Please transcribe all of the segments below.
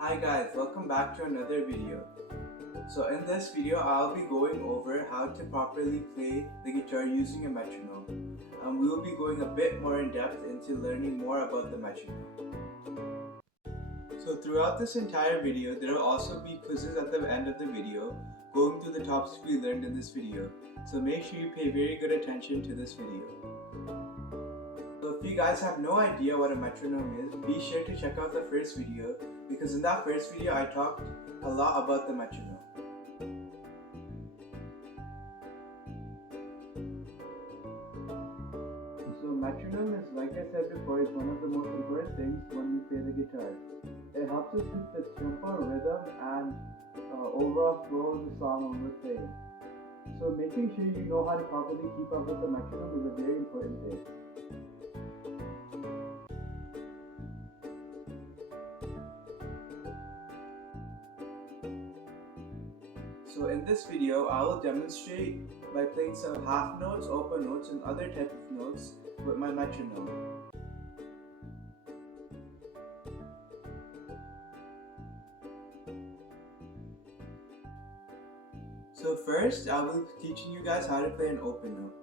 Hi guys, welcome back to another video. So in this video, I'll be going over how to properly play the guitar using a metronome. And we will be going a bit more in depth into learning more about the metronome. So throughout this entire video, there will also be quizzes at the end of the video, going through the topics we learned in this video. So make sure you pay very good attention to this video. So if you guys have no idea what a metronome is, be sure to check out the first video, because in that first video I talked a lot about the metronome. So metronome is, like I said before, is one of the most important things when we play the guitar. It helps us keep the tempo, rhythm, and overall flow of the song when we're playing. So making sure you know how to properly keep up with the metronome is a very important thing. So in this video, I will demonstrate by playing some half notes, open notes, and other type of notes with my metronome. So first, I will be teaching you guys how to play an open note.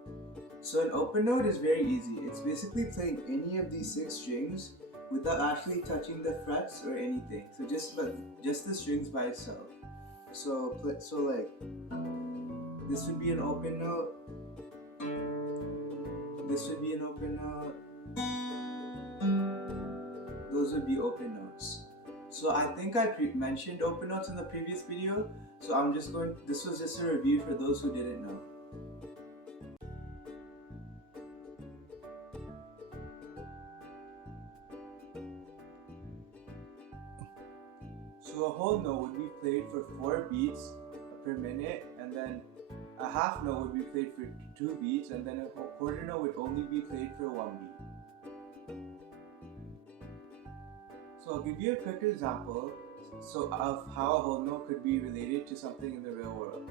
So an open note is very easy. It's basically playing any of these 6 strings without actually touching the frets or anything. So just the strings by itself. So like this would be an open note. This would be an open note. Those would be open notes. So I think I mentioned open notes in the previous video. So this was just a review for those who didn't know. So a whole note would be played for 4 beats per minute, and then a half note would be played for 2 beats, and then a quarter note would only be played for 1 beat. So I'll give you a quick example of how a whole note could be related to something in the real world.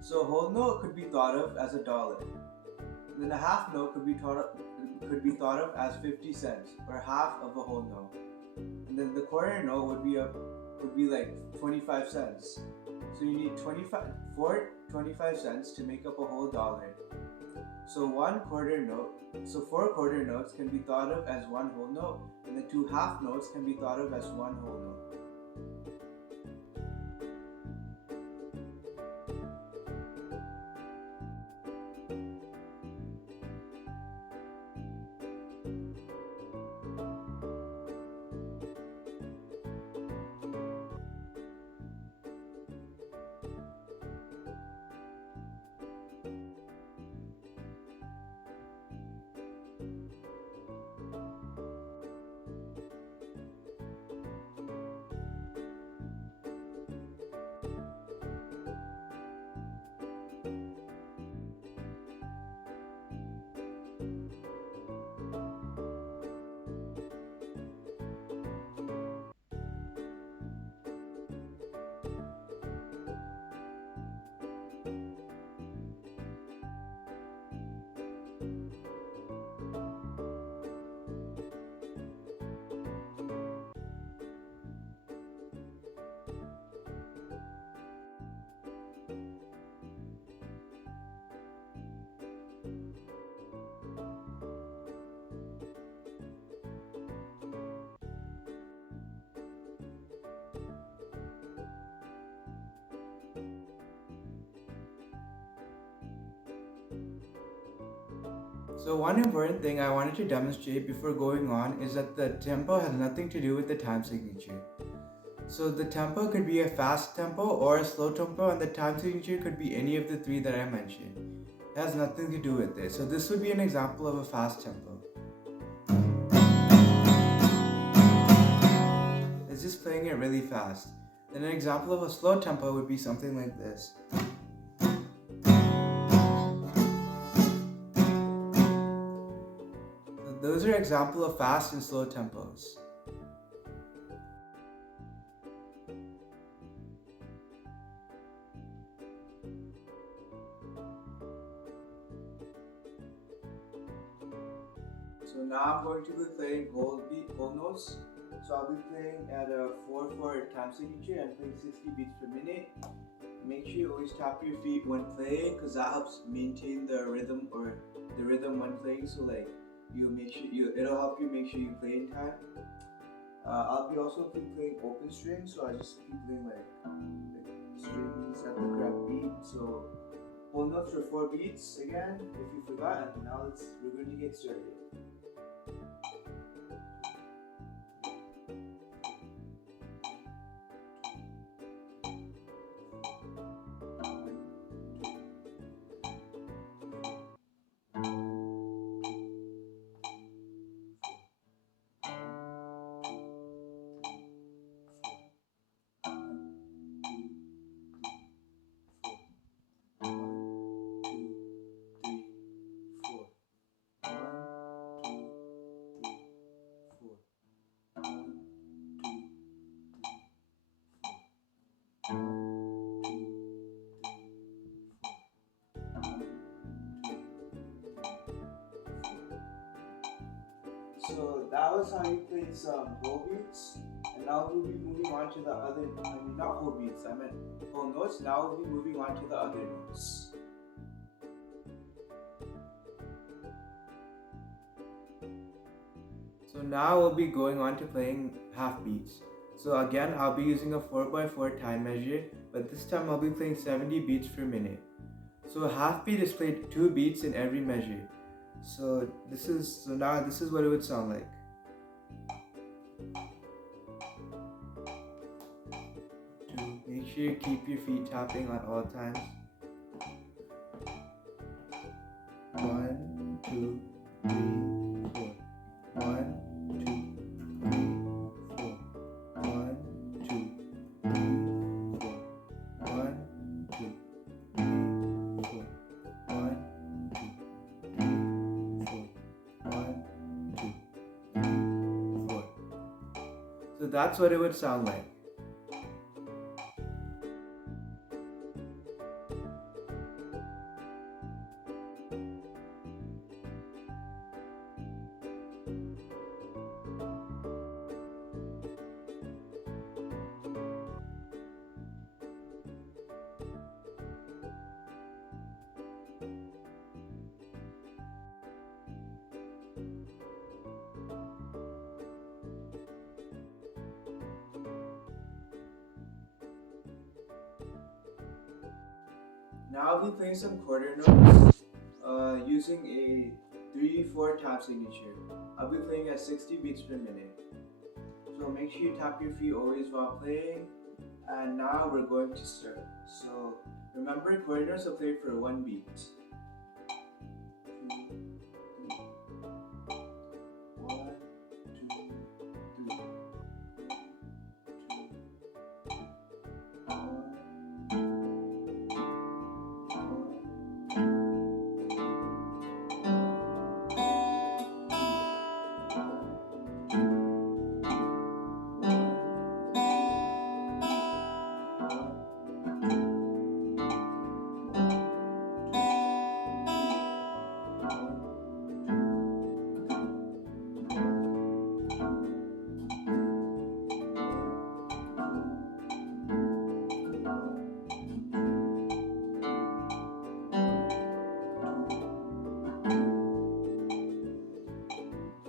So a whole note could be thought of as $1. Then a half note could be thought of as 50 cents, or half of a whole note. And then the quarter note would be like 25 cents. So you need 25 cents to make up a whole dollar. So 4 quarter notes can be thought of as 1 whole note, and the 2 half notes can be thought of as 1 whole note. So one important thing I wanted to demonstrate before going on is that the tempo has nothing to do with the time signature. So the tempo could be a fast tempo or a slow tempo, and the time signature could be any of the 3 that I mentioned. It has nothing to do with it. So this would be an example of a fast tempo. It's just playing it really fast. Then an example of a slow tempo would be something like this. Those are examples of fast and slow tempos. So now I'm going to be playing whole notes So I'll be playing at a 4/4 time signature and playing 60 beats per minute. Make sure you always tap your feet when playing, because that helps maintain the rhythm when playing. So like it'll help you make sure you play in time. I'll be also playing open string, so I just keep playing like strings at the correct beat. So whole notes for 4 beats again, if you forgot. And now we're going to get started. So that was how you play some whole beats, and now we'll be moving on to the other, not whole beats, I meant whole notes. Now we'll be moving on to the other notes. So now we'll be going on to playing half beats. So again, I'll be using a 4/4 time measure, but this time I'll be playing 70 beats per minute. So half beat is played 2 beats in every measure. So now this is what it would sound like. Make sure you keep your feet tapping at all times. 1, 2, 3, 4. 1, 2, 3, 4. 1, 2, 3, 4. 1, 2, 3, 4. 1, 2, 3, 4. 1, 2, 3, 4. So that's what it would sound like. Now I'll be playing some quarter notes using a 3/4 time signature. I'll be playing at 60 beats per minute. So make sure you tap your feet always while playing. And now we're going to start. So remember, quarter notes are played for 1 beat. 1, 2, 3.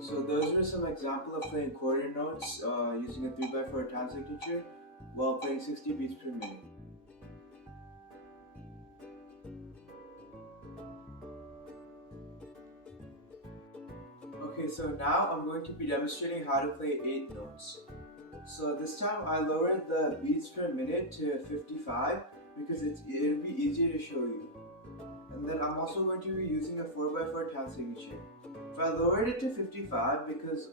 So those were some examples of playing quarter notes using a 3/4 time signature while playing 60 beats per minute. Okay, so now I'm going to be demonstrating how to play 8 notes. So this time I lowered the beats per minute to 55 because it'll be easier to show you. And then I'm also going to be using a 4/4 time signature. If I lowered it to 55 because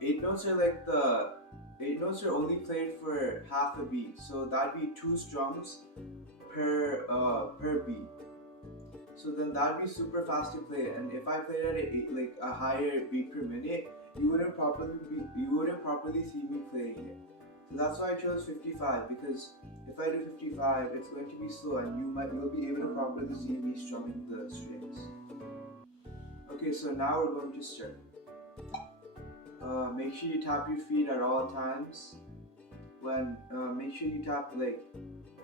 8 notes are only played for half a beat, so that'd be 2 strums per beat. So then that'd be super fast to play. And if I played at a higher beat per minute, you wouldn't properly see me playing it. So that's why I chose 55, because if I do 55, it's going to be slow and you'll be able to properly see me strumming the strings. Okay, so now we're going to start. make sure you tap your feet at all times. Make sure you tap like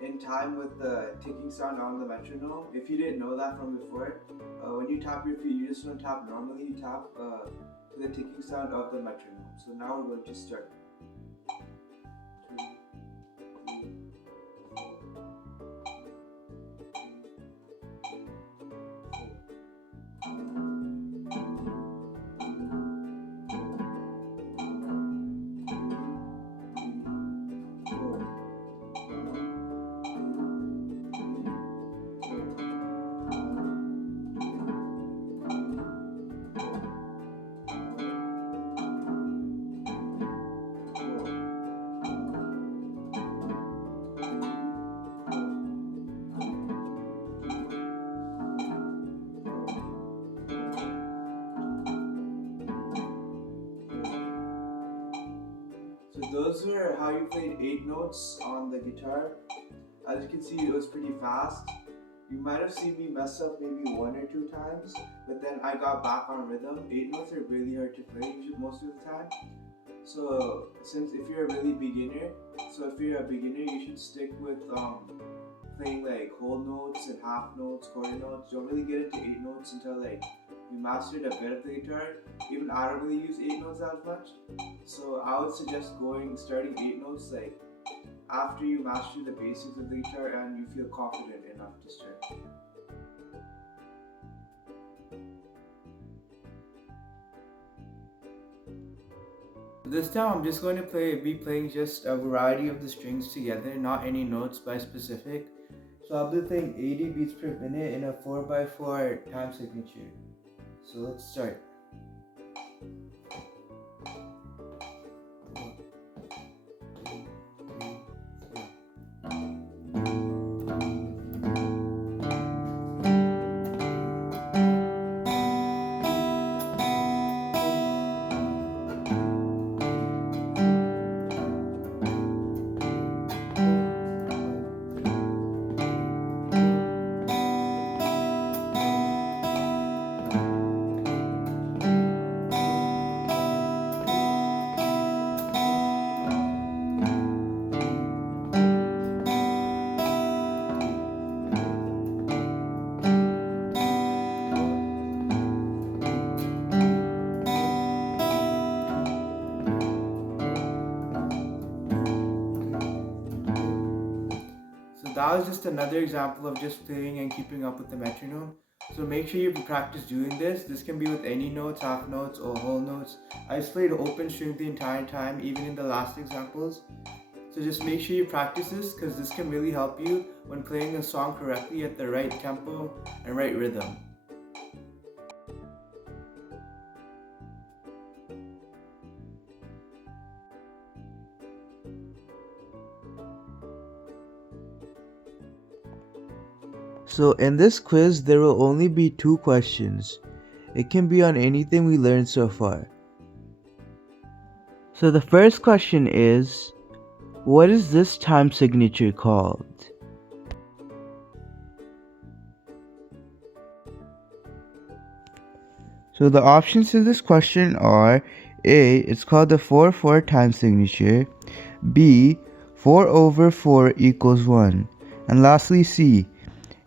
in time with the ticking sound on the metronome. If you didn't know that from before, when you tap your feet, you just don't tap normally. You tap to the ticking sound of the metronome. So now we're going to start. 2, 3, those were how you played 8 notes on the guitar. As you can see, it was pretty fast. You might have seen me mess up maybe 1 or 2 times, but then I got back on rhythm. 8 notes are really hard to play most of the time. So if you're a beginner, you should stick with playing like whole notes and half notes, quarter notes. Don't really get into 8 notes until like you mastered a bit of the guitar. Even I don't really use 8 notes as much. So I would suggest starting 8 notes like after you master the basics of the guitar and you feel confident enough to start. This time I'm just going to be playing just a variety of the strings together, not any notes by specific. So I'll be playing 80 beats per minute in a 4x4 time signature. So let's start. That was just another example of just playing and keeping up with the metronome. So make sure you practice doing this. This can be with any notes, half notes, or whole notes. I just played open string the entire time, even in the last examples. So just make sure you practice this because this can really help you when playing a song correctly at the right tempo and right rhythm. So in this quiz, there will only be 2 questions. It can be on anything we learned so far. So the first question is, what is this time signature called? So the options to this question are A. It's called the 4/4 time signature, B. 4/4 equals 1, and lastly C.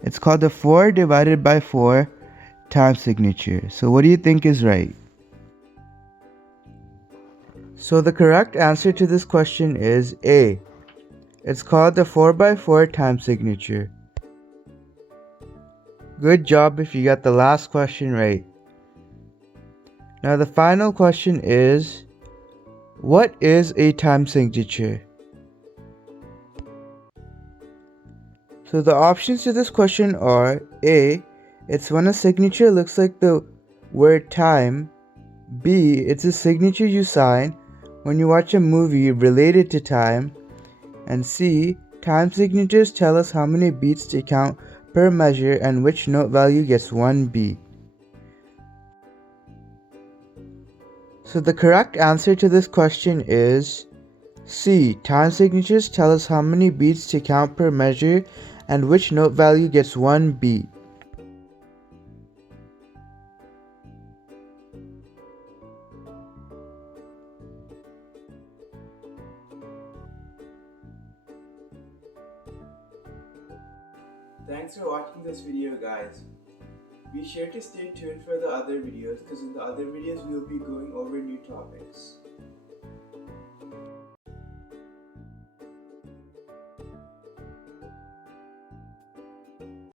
It's called the 4 divided by 4 time signature. So what do you think is right? So the correct answer to this question is A. It's called the 4x4 time signature. Good job if you got the last question right. Now the final question is, what is a time signature? So the options to this question are A. It's when a signature looks like the word time. B. It's a signature you sign when you watch a movie related to time. And C. Time signatures tell us how many beats to count per measure and which note value gets 1 beat. So the correct answer to this question is C. Time signatures tell us how many beats to count per measure and which note value gets 1 beat. Thanks for watching this video, guys. Be sure to stay tuned for the other videos because in the other videos we'll be going over new topics.